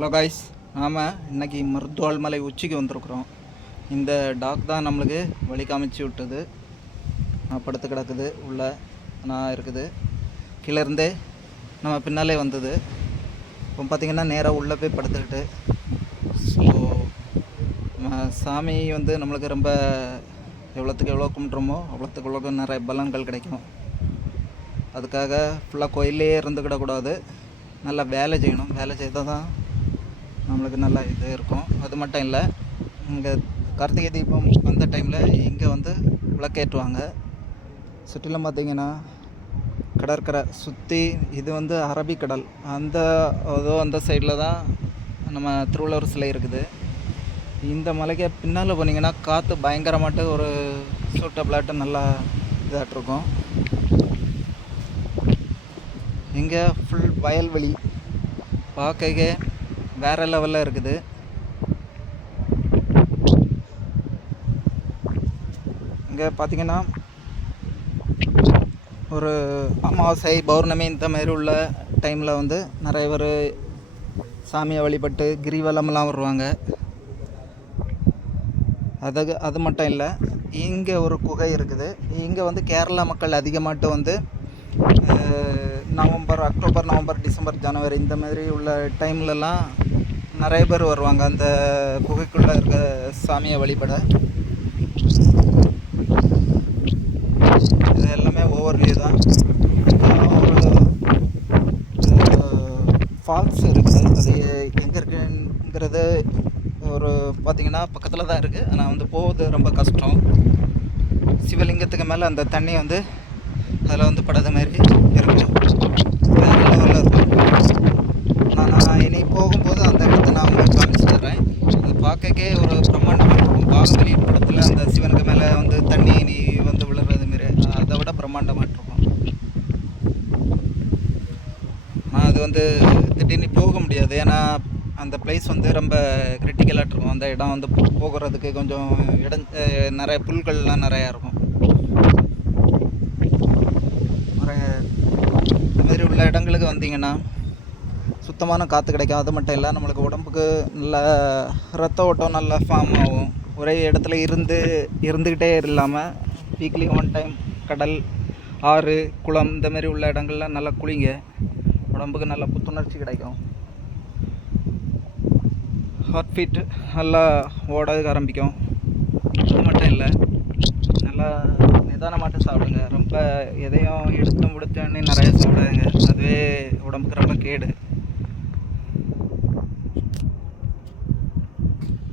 Hello guys, நாம் இன்றைக்கி மருத்துவால் மலை உச்சிக்கு வந்திருக்குறோம். இந்த டாக் தான் நம்மளுக்கு வழி காமிச்சு விட்டது. நான் படுத்து கிடக்குது, உள்ளே நான் இருக்குது. கீழே இருந்தே நம்ம பின்னாலே வந்தது. இப்போ பார்த்திங்கன்னா நேராக உள்ளே போய் படுத்துக்கிட்டு. ஸோ சாமி நம்மளுக்கு ரொம்ப எவ்வளோத்துக்கு எவ்வளோ கும்பிட்றோமோ அவ்வளோத்துக்கு எவ்வளோ நிறைய பலன்கள் கிடைக்கும். அதுக்காக ஃபுல்லாக கோயிலே இருந்துக்கிடக்கூடாது, நல்லா வேலை செய்யணும். வேலை செய்தால் தான் நம்மளுக்கு நல்லா இது இருக்கும். அது மட்டும் இல்லை, இங்கே கார்த்திகை தீபம் அந்த டைமில் இங்கே விளக்கேற்றுவாங்க. சுற்றிலும் பார்த்திங்கன்னா கடற்கரை சுற்றி இது அரபிக்கடல், அந்த சைடில் தான் நம்ம திருவள்ளுவர் சிலை இருக்குது. இந்த மலைக்கு பின்னால் போனீங்கன்னா காற்று பயங்கரமாட்டு ஒரு சூட்டபிளாட்டு நல்லா இதாகிட்ருக்கும். இங்கே ஃபுல் வயல்வெளி பார்க்க வேறு லெவலில் இருக்குது. இங்கே பார்த்திங்கன்னா ஒரு அமாவாசை பௌர்ணமி இந்த மாதிரி உள்ள டைமில் நிறைய பேர் சாமியை வழிபட்டு கிரிவலம்லாம் வருவாங்க. அது மட்டும் இல்லை, இங்கே ஒரு குகை இருக்குது. இங்கே கேரளா மக்கள் அதிகமாட்டு அக்டோபர், நவம்பர், டிசம்பர், ஜனவரி இந்த மாதிரி உள்ள டைம்லலாம் நிறைய பேர் வருவாங்க அந்த குகைக்குள்ளே இருக்க சாமியை வழிபட. இது எல்லாமே ஓவர்வியூ தான். ஃபால்ஸ் இருக்குது. அது எங்கே இருக்குங்கிறது ஒரு பார்த்திங்கன்னா பக்கத்தில் தான் இருக்குது. ஆனால் போகுது ரொம்ப கஷ்டம். சிவலிங்கத்துக்கு மேலே அந்த தண்ணி அதில் படாத மாதிரி இருக்கும். வேறு லெவலில் இருக்கும். நான் இனி போகும்போது அந்த இடத்த நான் உங்களுக்கு காமிச்சு தர்றேன். அது பார்க்கவே ஒரு பிரம்மாண்டமாக இருக்கும். பாகுபலி படத்தில் அந்த சிவனுக்கு மேலே தண்ணி இனி விழுறது மாரி அதை விட பிரம்மாண்டமாக இருக்கும். ஆனால் அது திடீர்னு போக முடியாது. ஏன்னா அந்த பிளேஸ் ரொம்ப கிரிட்டிக்கலாக இருக்கும். அந்த இடம் போகிறதுக்கு கொஞ்சம் நிறைய புல்கள்லாம் நிறையா இருக்கும். இந்த மாதிரி உள்ள இடங்களுக்கு வந்தீங்கன்னா சுத்தமான காற்று கிடைக்கும். அது மட்டும் இல்லை, நம்மளுக்கு உடம்புக்கு நல்ல ரத்த ஓட்டம் நல்லா ஃபார்ம் ஆகும். ஒரே இடத்துல இருந்துக்கிட்டே இல்லாமல் வீக்லி 1 டைம் கடல், ஆறு, குளம் இந்த மாதிரி உள்ள இடங்கள்லாம் நல்லா குளிங்க. உடம்புக்கு நல்ல புத்துணர்ச்சி கிடைக்கும். ஹார்ட் பீட் நல்லா ஓடதுக்கு ஆரம்பிக்கும். அது மட்டும் இல்லை, நல்லா நிதானமாட்டு சாப்பிடுங்க. ரொம்ப எதையும் எடுத்தோன்னு நிறைய சாப்பிடுங்க. அதுவே உடம்புக்கு ரொம்ப கேடு.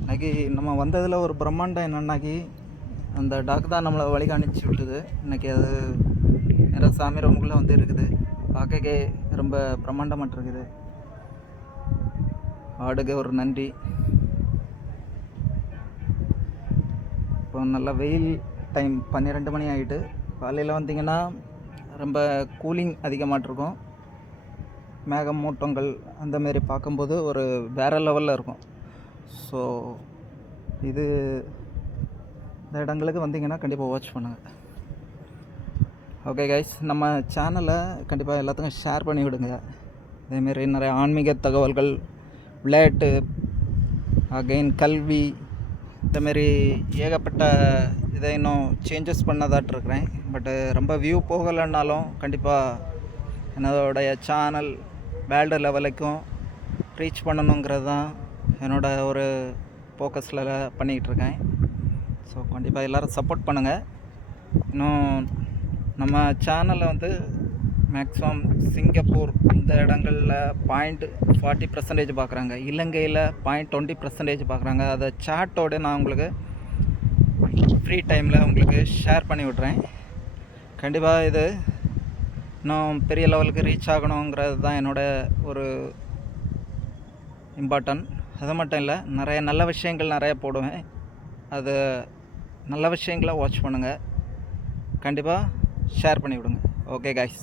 இன்றைக்கி நம்ம வந்ததில் ஒரு பிரம்மாண்டம் என்னன்னாக்கி, அந்த டாக் தான் நம்மளை வழி காணிச்சு விட்டுது. இன்றைக்கி அது நிறைய சாமி ரூமுக்குள்ளே இருக்குது. பார்க்கவே ரொம்ப பிரம்மாண்டமாக இருக்குது. ஆடுக்கு ஒரு நன்றி. இப்போ நல்ல வெயில் டைம் 12 மணி ஆகிட்டு. காலையில் வந்தீங்கன்னா ரொம்ப கூலிங் அதிகமாகிட்ருக்கும். மேகமூட்டங்கள் அந்தமாரி பார்க்கும்போது ஒரு வேறு லெவலில் இருக்கும். ஸோ இந்த இடங்களுக்கு வந்தீங்கன்னா கண்டிப்பாக வாட்ச் பண்ணுங்கள். ஓகே கைஸ், நம்ம சேனலை கண்டிப்பாக எல்லாத்துக்கும் ஷேர் பண்ணி விடுங்க. இதேமாரி நிறைய ஆன்மீக தகவல்கள், விளையாட்டு, அகைன் கல்வி, இந்தமாரி ஏகப்பட்ட இதை இன்னும் சேஞ்சஸ் பண்ணதாட்டிருக்கிறேன். பட்டு ரொம்ப வியூ போகலைன்னாலும் கண்டிப்பாக என்னோடைய சேனல் வேர்ல்டு லெவலுக்கும் ரீச் பண்ணணுங்கிறது தான் என்னோடய ஒரு ஃபோக்கஸில் பண்ணிக்கிட்டுருக்கேன். ஸோ கண்டிப்பாக எல்லோரும் சப்போர்ட் பண்ணுங்கள். இன்னும் நம்ம சேனலில் மேக்ஸிமம் சிங்கப்பூர் இந்த இடங்களில் 0.40% பார்க்குறாங்க. இலங்கையில் 0.20% பார்க்குறாங்க. அதை சாட்டோடு நான் உங்களுக்கு ஃப்ரீ டைமில் உங்களுக்கு ஷேர் பண்ணி விட்றேன். கண்டிப்பாக இது இன்னும் பெரிய லெவலுக்கு ரீச் ஆகணுங்கிறது தான் என்னோடய ஒரு இம்பார்ட்டன்ட். அது மட்டும் இல்லை, நிறைய நல்ல விஷயங்கள் நிறைய போடுவேன். அது நல்ல விஷயங்களை வாட்ச் பண்ணுங்கள். கண்டிப்பாக ஷேர் பண்ணி விடுங்க. Okay guys.